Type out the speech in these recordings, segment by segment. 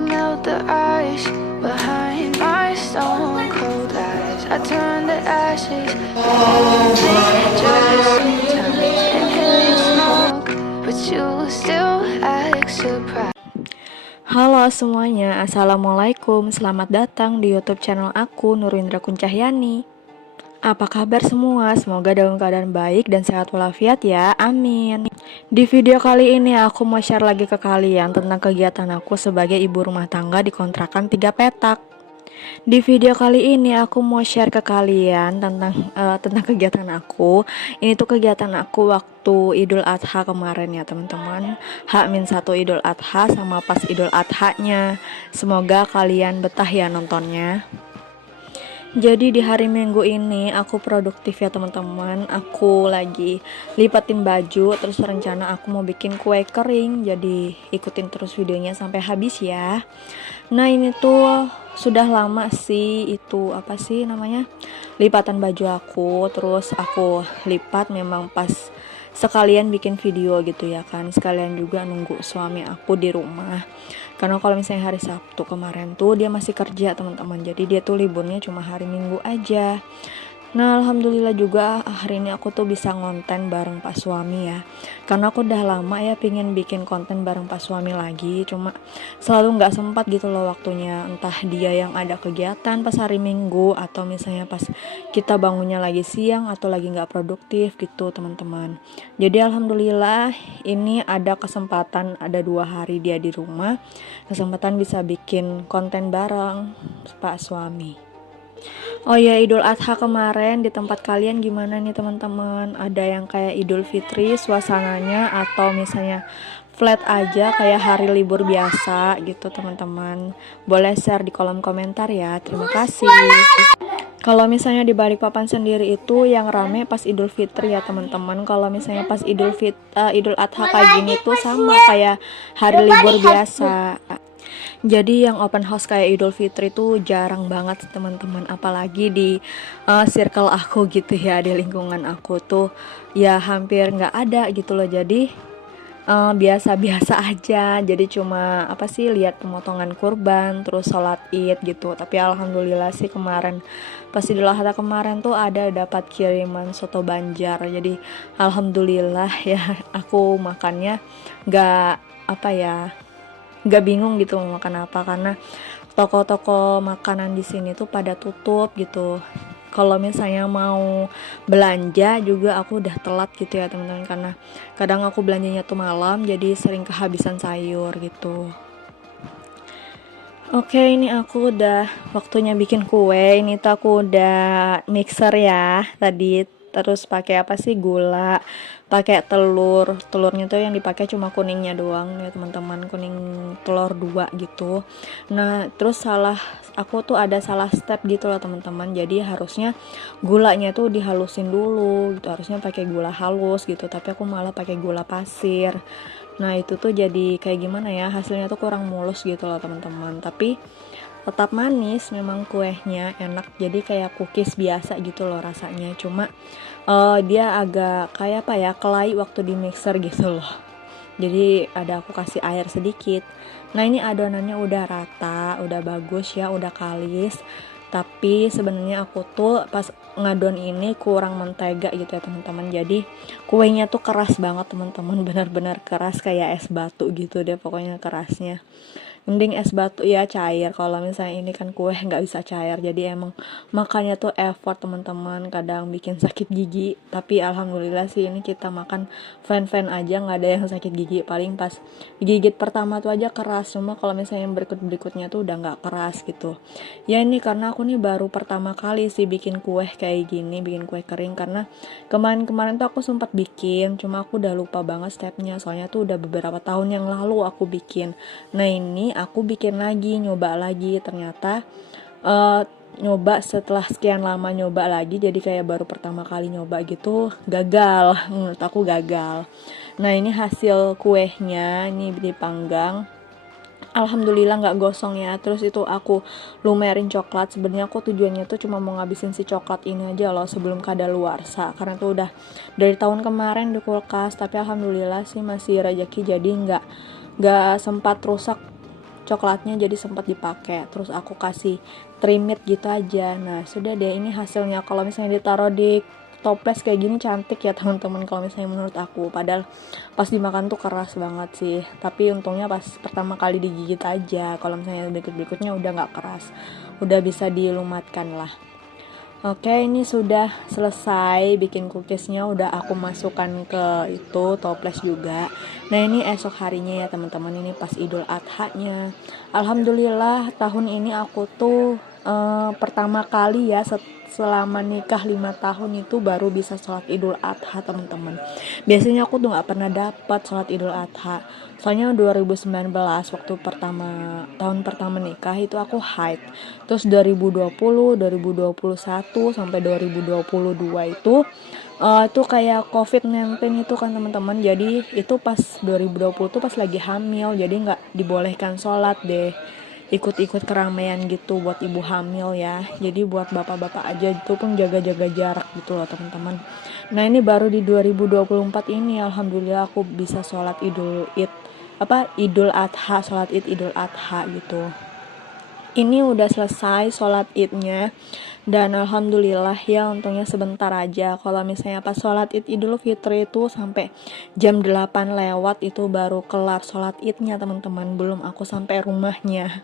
You melt the ice behind my stone cold eyes. I turn to ashes. Just sometimes inhale your smoke, but you still act surprised. Halo semuanya, Assalamualaikum. Selamat datang di YouTube channel aku, Nurindra Kuncahyani. Apa kabar semua? Semoga dalam keadaan baik dan sehat walafiat ya, amin. Di video kali ini aku mau share lagi ke kalian tentang kegiatan aku sebagai ibu rumah tangga di kontrakan 3 petak. Di video kali ini aku mau share ke kalian tentang kegiatan aku. Ini tuh kegiatan aku waktu Idul Adha kemarin ya teman-teman. H-1 Idul Adha sama pas Idul Adha-nya. Semoga kalian betah ya nontonnya. Jadi di hari Minggu ini aku produktif ya teman-teman. Aku lagi lipatin baju, terus rencana aku mau bikin kue kering. Jadi ikutin terus videonya sampai habis ya. Nah ini tuh sudah lama sih, itu apa sih namanya, lipatan baju aku. Terus aku lipat memang pas sekalian bikin video gitu ya kan, sekalian juga nunggu suami aku di rumah. Karena kalau misalnya hari Sabtu kemarin tuh dia masih kerja teman-teman, jadi dia tuh liburnya cuma hari Minggu aja. Nah alhamdulillah juga hari ini aku tuh bisa ngonten bareng Pak Suami ya. Karena aku udah lama ya pingin bikin konten bareng Pak Suami lagi, cuma selalu gak sempat gitu loh waktunya. Entah dia yang ada kegiatan pas hari Minggu, atau misalnya pas kita bangunnya lagi siang atau lagi gak produktif gitu teman-teman. Jadi alhamdulillah ini ada kesempatan, ada 2 hari dia di rumah, kesempatan bisa bikin konten bareng Pak Suami. Oh ya, Idul Adha kemarin di tempat kalian gimana nih teman-teman? Ada yang kayak Idul Fitri suasananya, atau misalnya flat aja kayak hari libur biasa gitu teman-teman? Boleh share di kolom komentar ya, terima kasih. Kalau misalnya di Balikpapan sendiri itu yang rame pas Idul Fitri ya teman-teman. Kalau misalnya pas Idul Adha kayak gini tuh sama kayak hari libur biasa. Jadi yang open house kayak Idul Fitri tuh jarang banget teman-teman, apalagi di circle aku gitu ya, di lingkungan aku tuh ya hampir nggak ada gitu loh. Jadi biasa-biasa aja, jadi cuma apa sih, lihat pemotongan kurban terus sholat id gitu. Tapi alhamdulillah sih kemarin pas Idul Adha kemarin tuh ada dapat kiriman soto Banjar, jadi alhamdulillah ya aku makannya nggak apa ya, nggak bingung gitu mau makan apa, karena toko-toko makanan di sini tuh pada tutup gitu. Kalau misalnya mau belanja juga aku udah telat gitu ya teman-teman, karena kadang aku belanjanya tuh malam, jadi sering kehabisan sayur gitu. Oke, ini aku udah waktunya bikin kue. Ini tuh aku udah mixer ya tadi, terus pakai apa sih, gula, pakai telurnya tuh yang dipakai cuma kuningnya doang ya teman-teman, kuning telur 2 gitu. Nah terus aku tuh ada salah step gitu loh teman-teman, jadi harusnya gulanya tuh dihalusin dulu gitu, harusnya pakai gula halus gitu, tapi aku malah pakai gula pasir. Nah itu tuh jadi kayak gimana ya, hasilnya tuh kurang mulus gitu loh teman-teman, tapi tetap manis, memang kuehnya enak, jadi kayak cookies biasa gitu loh rasanya. Cuma dia agak kayak apa ya, kelai waktu di mixer gitu loh, jadi ada aku kasih air sedikit. Nah ini adonannya udah rata, udah bagus ya, udah kalis. Tapi sebenarnya aku tuh pas ngadon ini kurang mentega gitu ya teman-teman, jadi kuenya tuh keras banget teman-teman, benar-benar keras kayak es batu gitu deh pokoknya kerasnya. Mending es batu ya cair, kalau misalnya ini kan kue nggak bisa cair, jadi emang makannya tuh effort teman-teman, kadang bikin sakit gigi. Tapi alhamdulillah sih ini kita makan fan aja, nggak ada yang sakit gigi. Paling pas gigit pertama tuh aja keras, cuma kalau misalnya yang berikutnya tuh udah nggak keras gitu ya. Ini karena aku nih baru pertama kali sih bikin kue kayak gini, bikin kue kering, karena kemarin tuh aku sempat bikin, cuma aku udah lupa banget stepnya, soalnya tuh udah beberapa tahun yang lalu aku bikin. Nah ini aku bikin lagi, nyoba lagi, ternyata nyoba setelah sekian lama nyoba lagi, jadi kayak baru pertama kali nyoba gitu, gagal. Menurut aku gagal. Nah ini hasil kuehnya, ini dipanggang, alhamdulillah nggak gosong ya. Terus itu aku lumerin coklat. Sebenarnya aku tujuannya tuh cuma mau ngabisin si coklat ini aja loh sebelum kadaluarsa, karena tuh udah dari tahun kemarin di kulkas. Tapi alhamdulillah sih masih rezeki, jadi nggak sempat rusak coklatnya jadi sempat dipakai, terus aku kasih trimit gitu aja. Nah sudah deh, ini hasilnya. Kalau misalnya ditaruh di toples kayak gini cantik ya teman-teman, kalau misalnya menurut aku. Padahal pas dimakan tuh keras banget sih, tapi untungnya pas pertama kali digigit aja. Kalau misalnya berikut-berikutnya udah nggak keras, udah bisa dilumatkan lah. Oke, ini sudah selesai bikin cookiesnya, udah aku masukkan ke itu toples juga. Nah ini esok harinya ya teman-teman, ini pas Idul Adha-nya. Alhamdulillah tahun ini aku tuh pertama kali ya selama nikah 5 tahun itu baru bisa sholat Idul Adha teman-teman. Biasanya aku tuh nggak pernah dapat sholat Idul Adha. Soalnya 2019 waktu tahun pertama nikah itu aku haid. Terus 2020, 2021 sampai 2022 itu kayak COVID-19 itu kan teman-teman. Jadi itu pas 2020 tuh pas lagi hamil, jadi nggak dibolehkan sholat deh. Ikut-ikut keramaian gitu buat ibu hamil ya. Jadi buat bapak-bapak aja itu pun jaga-jaga jarak gitu loh teman-teman. Nah ini baru di 2024 ini alhamdulillah aku bisa sholat Idul Adha, sholat Idul Adha gitu. Ini udah selesai sholat idnya, dan alhamdulillah ya untungnya sebentar aja. Kalau misalnya pas sholat id Idul Fitri itu sampai jam 8 lewat itu baru kelar sholat idnya teman-teman, belum aku sampai rumahnya.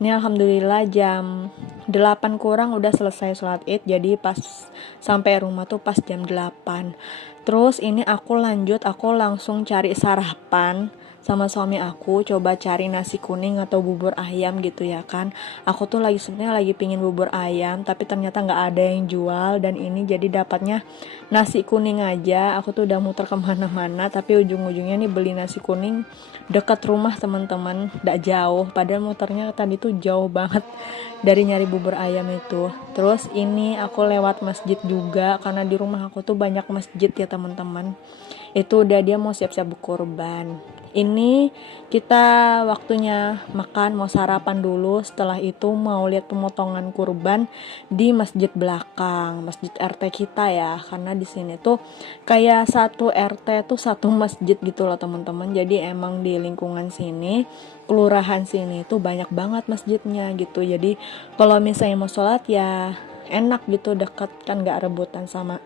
Ini alhamdulillah jam 8 kurang udah selesai sholat id, jadi pas sampai rumah tuh pas jam 8. Terus ini aku langsung cari sarapan sama suami aku, coba cari nasi kuning atau bubur ayam gitu ya kan. Aku tuh sebenarnya lagi pingin bubur ayam, tapi ternyata nggak ada yang jual, dan ini jadi dapatnya nasi kuning aja. Aku tuh udah muter kemana-mana, tapi ujung-ujungnya nih beli nasi kuning dekat rumah teman-teman, nggak jauh. Padahal muternya tadi tuh jauh banget dari nyari bubur ayam itu. Terus ini aku lewat masjid juga, karena di rumah aku tuh banyak masjid ya teman-teman. Itu udah dia mau siap-siap berkorban. Ini kita waktunya makan, mau sarapan dulu. Setelah itu mau lihat pemotongan kurban di masjid belakang, masjid RT kita ya. Karena di sini tuh kayak satu RT tuh satu masjid gitu loh teman-teman. Jadi emang di lingkungan sini, kelurahan sini tuh banyak banget masjidnya gitu. Jadi kalau misalnya mau sholat ya enak gitu, deket kan, gak rebutan sama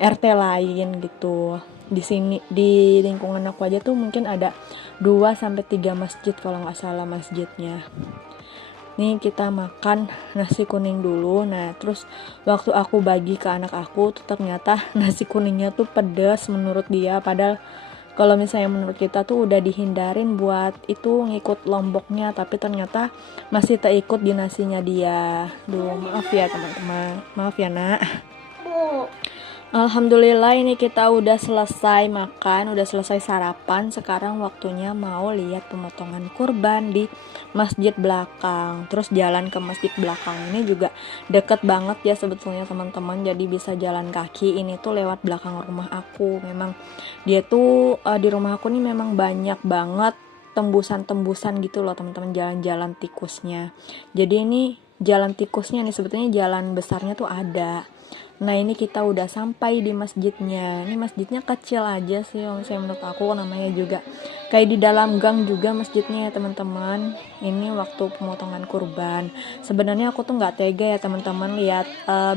RT lain gitu. Di sini di lingkungan aku aja tuh mungkin ada 2-3 masjid kalau nggak salah masjidnya. Nih kita makan nasi kuning dulu. Nah terus waktu aku bagi ke anak aku tuh ternyata nasi kuningnya tuh pedas menurut dia, padahal kalau misalnya menurut kita tuh udah dihindarin buat itu ngikut lomboknya, tapi ternyata masih tak ikut di nasinya dia. Duh maaf ya teman-teman, maaf ya nak. Alhamdulillah ini kita udah selesai makan, udah selesai sarapan. Sekarang waktunya mau lihat pemotongan kurban di masjid belakang. Terus jalan ke masjid belakang ini juga deket banget ya sebetulnya teman-teman. Jadi bisa jalan kaki, ini tuh lewat belakang rumah aku. Memang dia tuh di rumah aku nih memang banyak banget tembusan-tembusan gitu loh teman-teman, jalan-jalan tikusnya. Jadi ini jalan tikusnya nih, sebetulnya jalan besarnya tuh ada. Nah ini kita udah sampai di masjidnya. Ini masjidnya kecil aja sih, saya menurut aku, namanya juga kayak di dalam gang juga masjidnya ya teman-teman. Ini waktu pemotongan kurban. Sebenarnya aku tuh nggak tega ya teman-teman lihat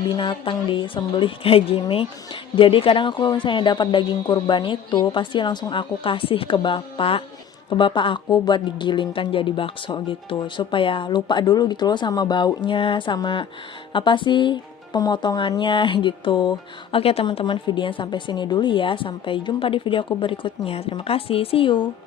binatang disembelih kayak gini. Jadi kadang aku misalnya dapat daging kurban itu pasti langsung aku kasih ke bapak aku buat digilingkan jadi bakso gitu, supaya lupa dulu gitu loh sama baunya, sama apa sih pemotongannya gitu. Oke teman-teman, videonya sampai sini dulu ya. Sampai jumpa di video aku berikutnya. Terima kasih, see you.